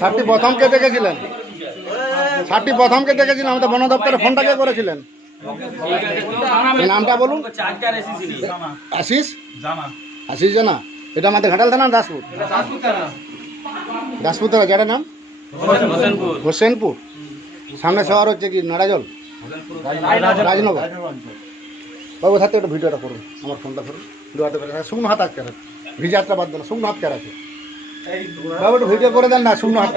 সারটি প্রথমকে দেখেছিলেন সারটি প্রথমকে দেখেছিলেন আমাদের বন দপ্তরে ফোনটা কে করেছিলেন? নামটা বলুন। আশিস? আশিস জানা। এটা আমাদের ঘাটাল থানা দাসপুর। দাসপুর থানা, যারা নাম? হোসেনপুর। সামনে শহর হচ্ছে কি নারাজল রাজনগর। বাবু থাকতে একটা ভিডিওটা করুন। আমার ফোনটা করুন শুকনো হাত আটকে রাখুন। ভিজাতটা বাদ দেন শুকনো হাত কে রাখে? বাবু একটু ভিডিও করে দেন না শুকনো হাত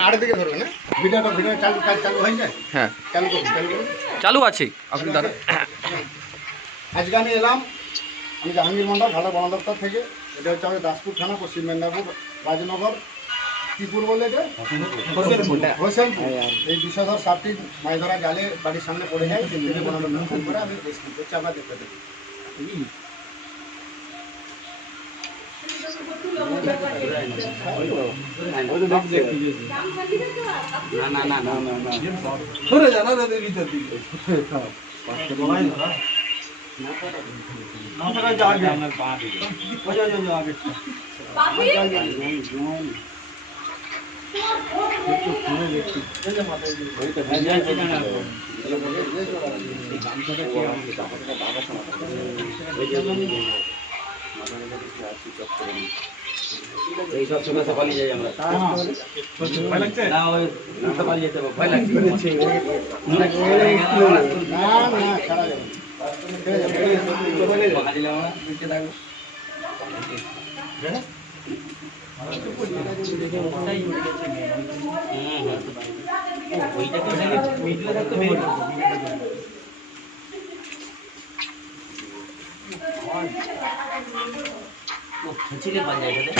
আর দিকে ধরবেন হ্যাঁ? ভিডিওটা ভিডিও চালু কাজ চালু হয়ে যায়? হ্যাঁ। চালু করুন চালু করুন। চালু আছে। আপনি দাদা আজকে আমি এলাম আমি জাহাঙ্গীর মন্ডল ভালো বন দপ্তর থেকে। এটা হচ্ছে আমাদের দাসপুর থানা পশ্চিম মেদিনীপুর রাজনগর ত্রিপুর বলে এটা? হোসেনপুর। এই বিষধর সাপটি মাছ ধরা জালে বাড়ির সামনে পড়ে যায়। সেই জন্য বন দপ্তর করে আমি আমরা দেখতে দেখি না ভয় লাগছে না না ছাড়া যাবে না। যাবে। বাধা দিলে আমরা। উল্টে থাকব ওইটাকে মিডলে এটাতে।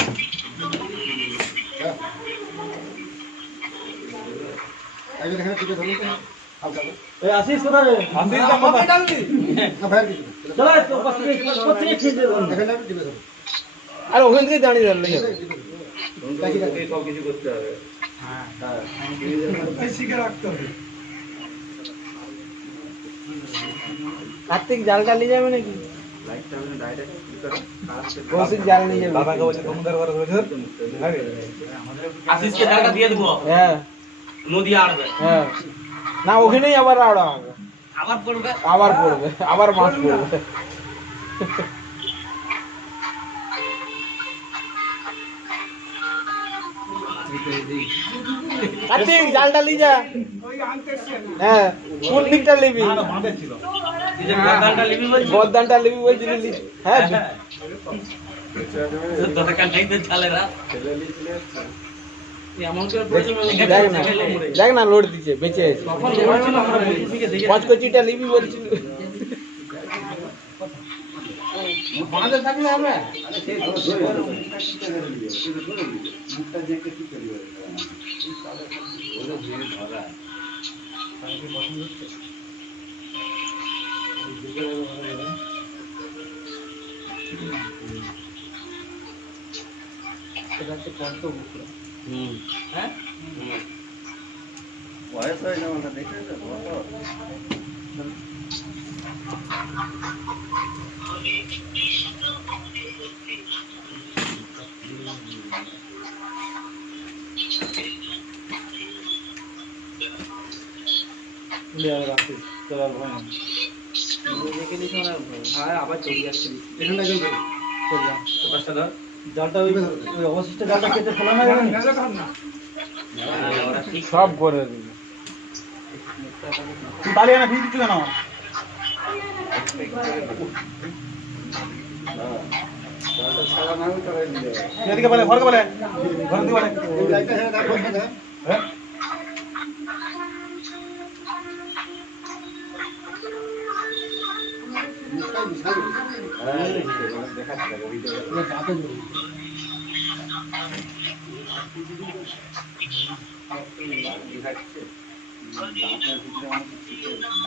কোথায়। চলো ধরুন। আর ওখান থেকে দাঁড়িয়ে যাবে কাছি কাছি। কার্তিক জালটা নিয়ে যাবে নাকি? কৌশিক জাল নিয়ে যাবে বাবাকে বলছে তোমাদের ঘরে ধর আশিসকে জায়গা দিয়ে দেবো হ্যাঁ নদী আড়বে হ্যাঁ না ওখানেই আবার আড়া হবে আবার পড়বে আবার পড়বে আবার মাছ পড়বে কার্তিক জালটা নিয়ে যা। হ্যাঁ কোন দিকটা নিবি এই যে বদনামটা লিবি বলছি বদানটা নিবি বলছিলি লি- হ্যাঁ দরকার নেই তো চালেরা এমন করে পড়েছিল দেখ না দেখ না লোড দিচ্ছে বেঁচে আছে তখন বলছিল আমরা বলছি থেকে দেখে কচকচিটা হ্যাঁ আবার চলে যাচ্ছে। এখানটা একজন ধরুন। পাঁচটা ধর। জালটা ওই ওই অবশিষ্ট জালটা ফেলা না। ঠিক সব করে দিবি। তালিয়া না ভিড় দিচ্ছিল না এদিকে বলে ঘরকে বলে ঘর দিয়ে বলে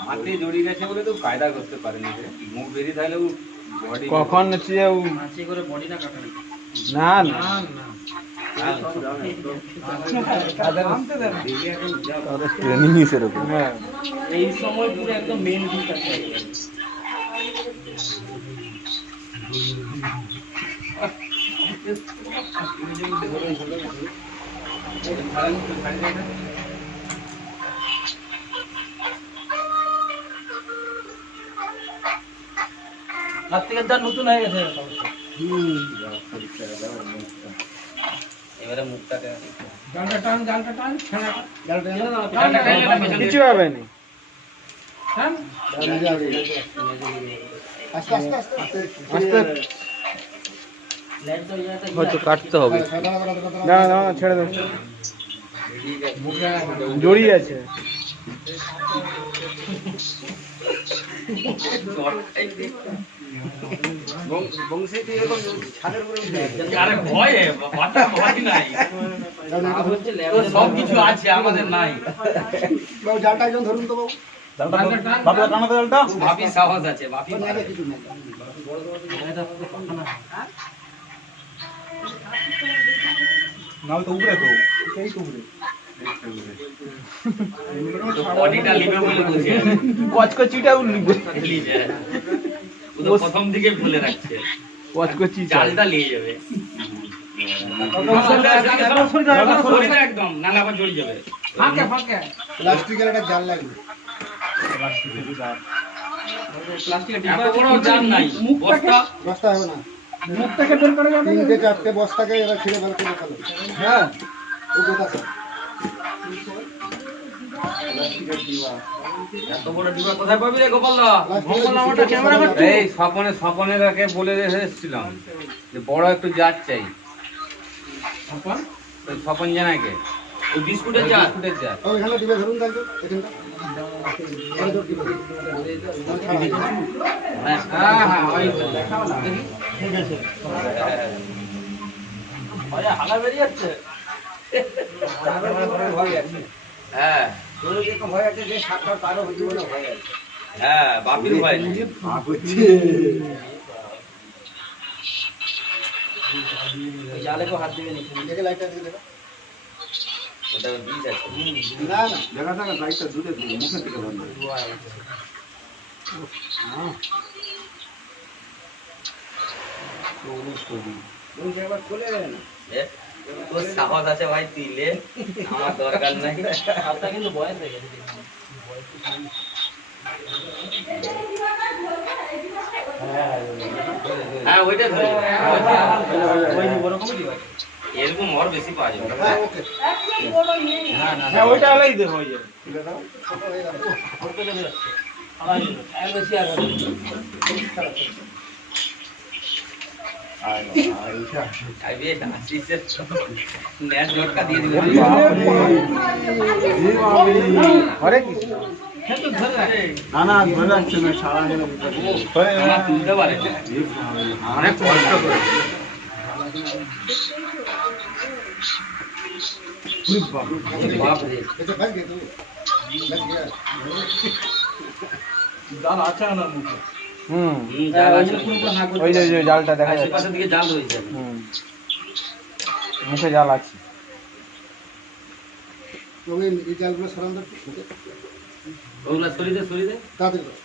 হাতে জড়িয়ে গেছে বলে তো কায়দা করতে পারেনি মুখ বেরিয়ে তাহলে কখন হচ্ছে যে ও- মাছি করে বডি না। না না। ট্রেনিং সেরকম এই সময় পুরো একদম মেন কার্তিকের দাঁত নতুন হয়ে গেছে এবারে মুখটাকে জালটা কিছু হবে না। আস্তে আস্তে। আস্তে আস্তে। হয়তো কাটতে হবে। না না ছেড়ে দাও জড়িয়ে আছে আরে ভয়ে বাটা ভয় নাই সব কিছু আছে আমাদের নাই জালটা একজন ধরুন তো বাবু ভাবি সাহস আছে ভাবি না, না, কিছু নেই। বডিটা লিবে বলে বসে আছে কচকচিটা উঠলি লিজে ও তো প্রথম দিকে ভুলে রাখছে কচকচি চালটা নিয়ে যাবে সরে না একদম নাহলে আবার জড়িয়ে যাবে প্লাস্টিকের একটা জাল লাগবে এত বড় জাল নাই বস্তা বস্তা হবে না তিনটে চারটে বস্তাকে এবার ছিঁড়ে বের করে ফেলো। হ্যাঁ। ও কথা বড় কোথায় পাবি রে গোপাল এই স্বপনে স্বপনের আগে বলে রেখে এসেছিলাম যে বড় একটু জাত চাই। স্বপন? জানাকে ওই বিস্কুটের জাল বিস্কুটের জাত। ও এখানে দিবে ধরুন তাহলে এখানটা। এই হ্যাঁ হ্যাঁ হ্যাঁ ওই হালা বেরিয়ে যাচ্ছে। হ্যাঁ। হ্যাঁ বাপির ভয় নেই। দেখে লাইটটা দিয়ে দেবে। ওটা আছে। না না এ, তোর সাহস আছে ভাই তুইলে আমার দরকার নাই। আপনার কিন্তু বয়স হয়ে গেছে হ্যাঁ ওইটা ধরে। এরকম ওর বেশি পাওয়া যাবে। হ্যাঁ ওকে। হ্যাঁ ওইটা আলাই দে হয়ে যাবে। তুলে দাও ছোট হয়ে গেল খাইবে আসিসের নেট ঝটকা দিয়ে দিবে হরে কৃষ্ণ না না ধরে রাখছে না সারা গেলে আমার তুলতে পারে না। অনেক কষ্ট করে বাপরে এটা ভাই গে তুমি লাগ গিয়া হুম। জাল আছে। ওই যে ওই জালটা দেখা যাচ্ছে। আশেপাশের দিকে জাল রয়েছে। হুম। মুখে জাল আছে। তুমি এই জালগুলো সরান দাও ওকে সরিয়ে দে সরিয়ে দে। তাড়াতাড়ি করো।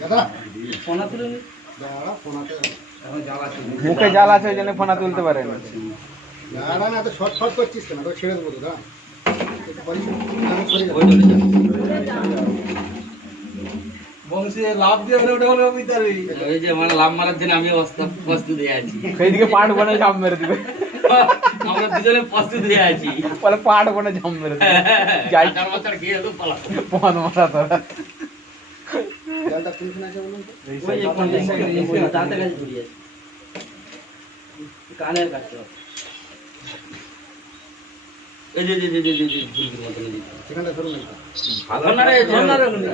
দাদা। ফোনা তুলে দাদা ফোনাতে মুখে জাল আছে। ওই জন্য ফোনা তুলতে পারে না না তো শর্ট করছিস কেন? তো ছেড়ে দেবো দাদা মানে লাভ মারার জন্য আমি প্রস্তুত হয়ে আছি। সেইদিকে পাট বনে ঝাম মেরে দিবে। আমরা দুজনে প্রস্তুত হয়ে আছি। বলে পাট বনে মেরে দিবে। পালাবো। পন মারা তোরা। জালটা কোনখানে আছে বলুন তো? ওই যে পঞ্চাশ সেকেন্ড দাঁতে কাছে কানের কাছে এই যে যে যে যে যে যে ঝুলকির মতন সেখানটা ধরুন একটা। ধরনারে, ধরনারে ওখানে।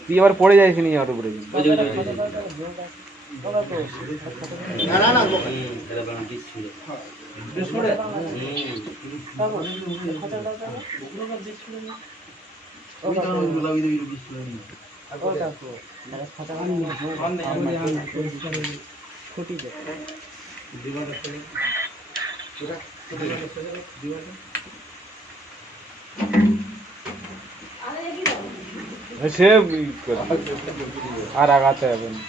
তুই এবার পড়ে যাইস নি ওর উপরে যে। না না না সে আর আগাতে হবে না।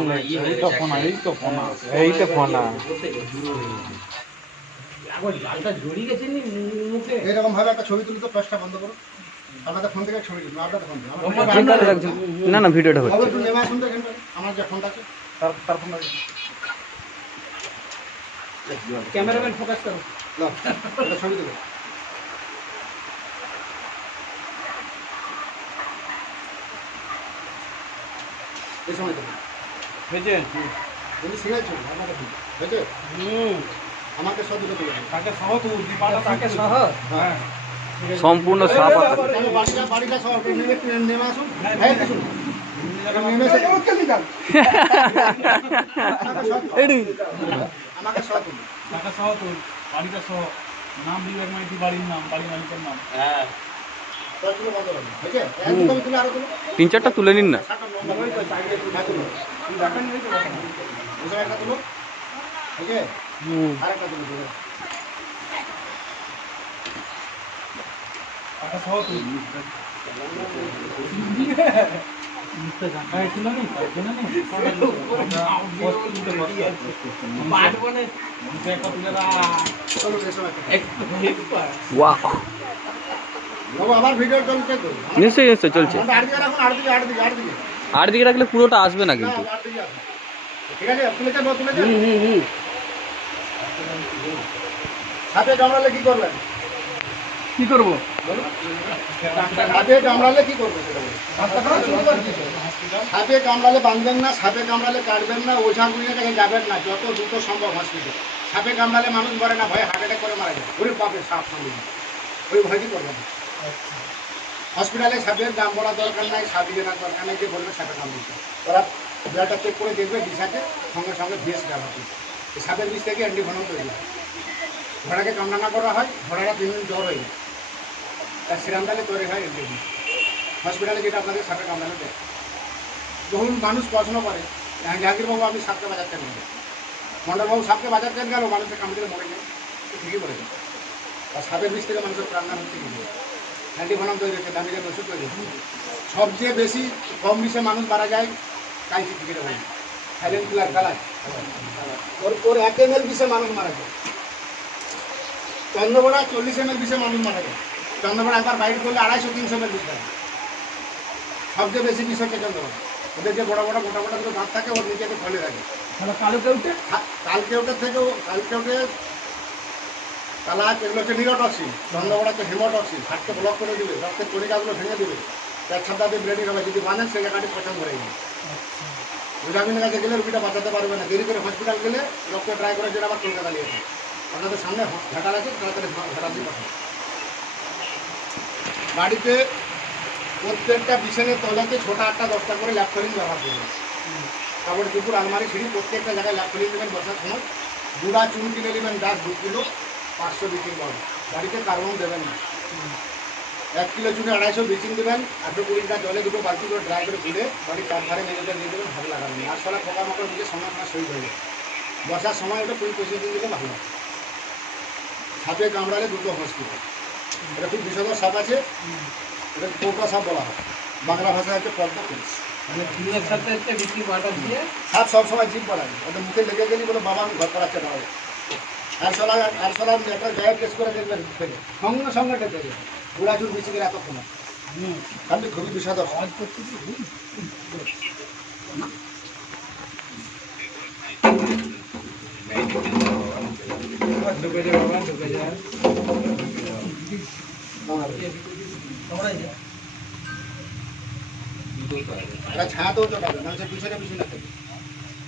না, এই তো ফোনা, এই তো ফোনা, এই তো ফোনা এরকম ভাবে একটা ছবি তুলি তো বন্ধ করো। আপনাদের ফোন থেকে ছবি তুলুন আপনাদের ফোন থেকে। না না ভিডিওটা হচ্ছে। হবে নেমে আসুন তো আমার যে ফোনটা আছে তার তার ফোনটা ক্যামেরাম্যান ফোকাস করো। নাও, ছবি তুলো। এই সময় দেবো হয়েছে? ছবি আপনাকে হয়েছে? হুম। আমাকে দুটো তাকে সহ তো দীপাটা তাকে সহ? হ্যাঁ। সম্পূর্ণ আছে। বাড়িটা বাড়িটা নেমে একটু নেমে আসুন। হ্যাঁ আমাকে টাকা সহ বাড়িটা সহ। নাম বিবেক মাইতি বাড়ির নাম বাড়ির মালিকের নাম। হ্যাঁ। তুলো তিন চারটা তুলে নিন না। হ্যাঁ তুলো বুঝলে একটা তুলো হয়েছে আরেকটা তুলো তুলো টাকা সহ তো হ্যাঁ শুনো নি শুনো নি পাঠবো না একটা তুলে দা চলো এসো একটা একটু হেল্প কর ওয়াও বাবু আবার ভিডিও চলছে তো নিশ্চয়ই নিশ্চয়ই চলছে ফোনটা আট দিকে রাখুন আট দিকে আট দিকে আট দিকে আর দিকে রাখলে পুরোটা আসবে না না, কিন্তু আট দিকে আসুন। ঠিক আছে কামড়ালে কি করবেন? কি করব? সাপে কামড়ালে কি করবে সাপে কামড়ালে বাঁধবেন না সাপে কামড়ালে কাটবেন না ওঝা গুলিয়ে যাবেন না যত দ্রুত সম্ভব হসপিটাল সাপে কামড়ালে মানুষ মরে না ভয়ে হার্ট অ্যাটাক করে মারা যায়। ওরে পাপে সাপ সামনে ওই ভয়টি করবেন? না। হসপিটালে সাপের দাম বলা দরকার নাই সাপ রাখার দরকার নাই যে বলবে সাপে কামড়িয়েছে ওরা ব্লাডটা চেক করে দেখবে বিষাকে সঙ্গে সঙ্গে বেশ দেওয়া হবে। সাপের বিষ থেকে অ্যান্টিভেনম তৈরি হয় ঘোড়াকে কামড়ানা করা হয় ঘোড়াটা তিন দিন জ্বর হয়ে যায়। তার সিরামদালে তৈরি হয় অ্যান্টিভেনম হসপিটালে যেটা আপনাদের সাপে কামড়ানো দেয়। যখন মানুষ পড়াশোনা করে জাহাঙ্গীরবাবু, আপনি সাপকে বাজাতে গেলেন মন্ডলবাবু, সাপকে বাজাতে গেল মানুষের কামড়ে মরে যায় ঠিকই বলেছেন। আর সাপের বিষ থেকে মানুষের প্রাণনাশ হচ্ছে কি অ্যান্টিভেনম তৈরি হচ্ছে দামি দামি ওষুধ তৈরি হচ্ছে। সবচেয়ে বেশি কম বিষে মানুষ মারা যায় কাইসি টিকিটে বলে সাইলেন্ট কিলার কালার ওর ওর এক এম এল বিষে মানুষ মারা যায় চন্দ্রবড়া চল্লিশ এম এল বিষে মানুষ মারা যায় চন্দ্রবড়া একবার বাইট করলে আড়াইশো তিনশো এম এল বিষ থাকে সবচেয়ে বেশি বিষ হচ্ছে চন্দ্রবড়া ওদের যে বড় বড় মোটা মোটা দুটো দাঁত থাকে ওর নিচে ফলে থাকে তাহলে কালো কেউটে খা- কালকে ওটার থেকেও কালকে ওটে কালাচ এগুলো হচ্ছে নিরোটক্সিন চন্দ্রবড়া হচ্ছে হেমোটক্সিন হাটকে ব্লক করে দিবে রক্তের কণিকাগুলো ভেঙে দিবে। তার ছাদা দিয়ে ব্লেডিং হবে। যদি বাঁধেন সেই জায়গাটি পছন্দ হয়ে যাবে ভিটামিনের কাছে গেলে রুগীটা বাঁচাতে পারবে না। দেরি করে হসপিটাল গেলে রক্ত ট্রাই করে যেটা আবার কলকাতা নিয়ে আপনাদের সামনে ঘাটাল আছে, তাড়াতাড়ি ঘাটাল বাড়িতে প্রত্যেকটা বিছানের তলাতে ছোটা আটটা দশটা করে ল্যাপথলিন ব্যবহার করবেন তারপরে দুপুর আলমারি সিঁড়ি, প্রত্যেকটা জায়গায় ল্যাপথলিন দেবেন বসার সময়। গুঁড়া চুন কিনে নেবেন গাছ দু কিলো পাঁচশো বিক্রি করবেন বাড়িতে কার্বন দেবেন না। এক কিলো চুনে আড়াইশো বিচিং দেবেন আঠেরো কুড়ি লিটার জলে দুটো বালতি করে ড্রাই করে তুলে বাড়ির চার ধারে মেঝেতে দিয়ে দেবেন ভালো লাগাবেন আর সলা পোকামাকড় দিকে সঙ্গে সঙ্গে শহীদ হয়ে যায় বসার সময় ওটা কুড়ি পঁচিশ দিন দিলে ভালো সাপে কামড়ালে দুটো হসপিটাল এটা খুব বিষধর সাপ আছে। এটা পোকা সাপ বলা হয়। বাংলা ভাষা হচ্ছে পদ্মা পুলিশ মানে সাপ সবসময় জিভ পড়ায় ওদের মুখে লেগে গেলি বলে বাবা আমি ঘর পড়াচ্ছে না আর সলা আর সলা একটা গায়ে টেস্ট করে দেখবেন সঙ্গে সঙ্গে যাবে গুড়াচুর বিচি গেলে এতক্ষণ। আপনি খুবই সাপ। এরা ছায়াতেও চটাবে মানুষের পিছনে পিছনে থাকে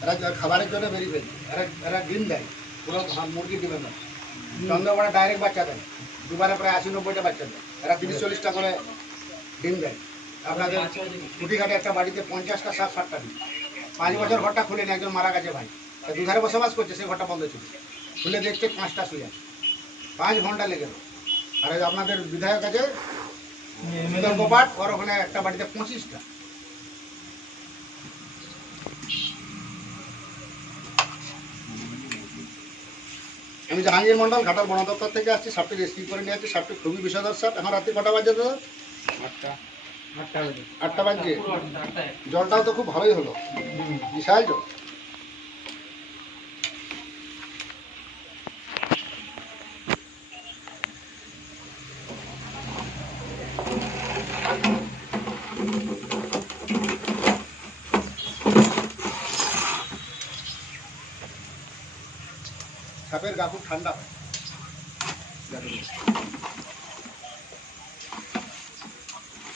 এরা খাবারের জন্য বেরিয়ে ফেলছে এরা এরা ডিম দেয়। পুরো মুরগি ডিমে দেয় চন্দ্রকোনা ডাইরেক্ট বাচ্চা দেয়। দুবারে প্রায় আশি, নব্বইটা বাচ্চা দেয়। এরা তিরিশ, চল্লিশটা করে ডিম দেয়। আপনাদের কুটিঘাটে একটা বাড়িতে পঞ্চাশটা সাত ষাটটা ডিম। পাঁচ বছর ঘরটা খুলেনি, একজন মারা গেছে ভাই। দুধারে বসবাস করছে, সেই ঘরটা বন্ধ ছিল। খুলে দেখছে পাঁচটা শুয়ে আছে। পাঁচ ঘণ্টা লেগে আর আপনাদের বিধায়ক আছে গোপাট, ওর ওখানে একটা বাড়িতে পঁচিশটা। আমি জাহাঙ্গীর মন্ডল ঘাটাল বন দপ্তর থেকে আসছি সাপটি রেস্কিউ করে নিয়ে আসছি সাপটি খুবই বিষাদর সাপ এখন রাত্রি কটা বাজে তো আটটা আটটা বাজে। জলটাও তো খুব ভালোই হলো। বিশাল জল। খুব ঠান্ডা হয়।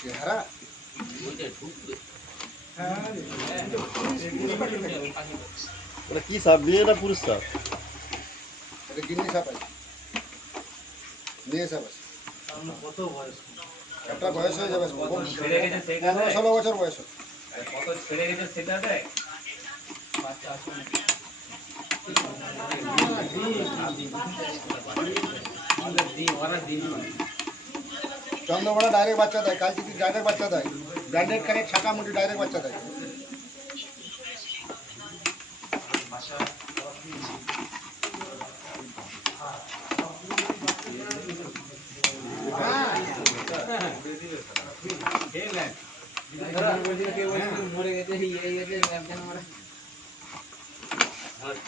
চেহারা? ওটা কি সাপ? বিয়ে না পুরুষ সাপ? এটা গিন্নি সাপ আছে। মেয়ে সাপ আছে। কত বয়স একটা বয়স হয়ে যাবে ছেড়ে গেছে পনেরো ষোলো বছর বয়স কত ছেড়ে গেছে সেটা দেয় চন্দ্রবড়া ডাইরেক্ট বাচ্চা দেয় কালচিতি ডাইরেক্ট বাচ্চা দেয় ব্র্যান্ডেড কারেট ছাকা মুটি ডাইরেক্ট বাচ্চা দেয়।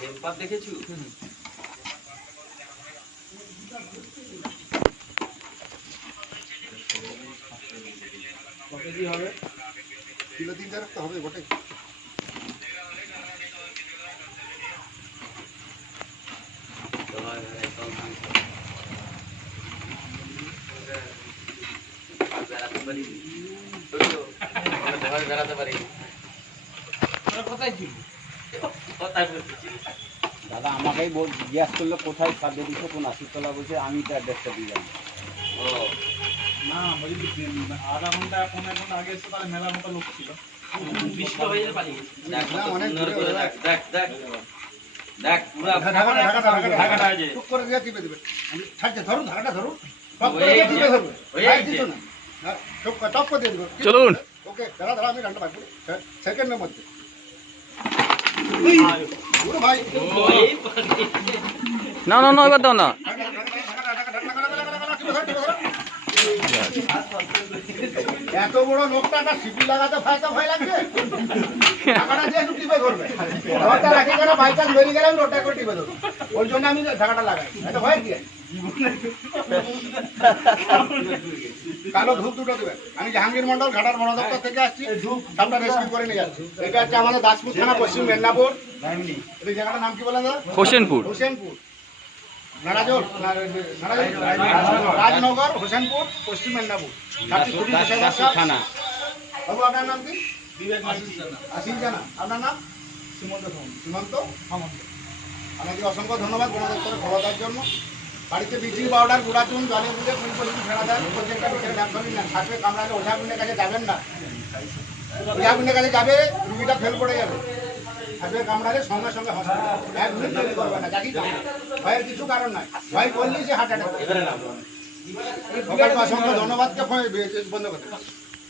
টেম্পার দেখেছু? কিলো তিন চার তো হবে বটে। বেড়াতে পারি বেড়াতে পারি কোথায় ছিল? দাদা আমাকেই বল জিজ্ঞাসা করল কোথায় সাপ দেখেছ কোন আশিরতলা বলছে আমি তো অ্যাড্রেসটা দিয়ে যাব। দেখ দেখ দেখ পুরো ঢাকাটা আছে। চুপ করে দিয়ে টিপে দেবে। আমি ধরুন ঢাকাটা ধরুন। টপ করে দিয়ে টিপে ধরবে। ওই ভাই না। হ্যাঁ, টপ করে- দিয়ে দেবো চলুন। ওকে দাঁড়া দাঁড়া আমি রান্না ভাই সেকেন্ডের মধ্যে। না না না দাও না। এত বড় লোকটা সিপি লাগাতে ভয়তে ভয় লাগছে? ঢাকাটা দিয়ে একটু টিপে ধরবে। রোডটা রাখি কেন বাই বেরিয়ে গেলে আমি রোডটা করে টিপে ধরবো। ওই জন্য আমি ঢাকাটা লাগাই। এত ভয় কি? আছে? কালো ধূপ দুটো দেবেন আমি জাহাঙ্গীর মন্ডল ঘাটার বন দপ্তর থেকে আসছি। সামটা রেস্কিউ করে নিয়ে যাচ্ছি। এটা হচ্ছে আমাদের দাসপুর থানা পশ্চিম মেদিনীপুর। এই জায়গাটার নাম কি বলে দাদা? হোসেনপুর। হোসেনপুর। রাজনগর হোসেনপুর পশ্চিম মেদিনীপুর থানা। বাবু আপনার নাম কি? বিবেক আশিস জানা। আপনার নাম? সীমন্ত সীমন্ত আপনাকে অসংখ্য ধন্যবাদ বন দপ্তরে খবর দেওয়ার জন্য। বাড়িতে বিচিং পাউডার গুঁড়া চুন জলে বুঝে কুড়ি পলিথিন ফেলা দেন প্রত্যেকটা বিচের ব্যবসা না। সাপে কামড়ালে ওঝা কাছে যাবেন না। ওঝা কাছে যাবে রুগীটা ফেল করে যাবে। সাপে কামড়ালে সঙ্গে সঙ্গে হসপিটাল এক মিনিট দেরি করবে না যাকি ভয়ের কিছু কারণ নাই। ভয় করলেই সে হার্ট অ্যাটাক অসংখ্য ধন্যবাদকে বন্ধ করতে।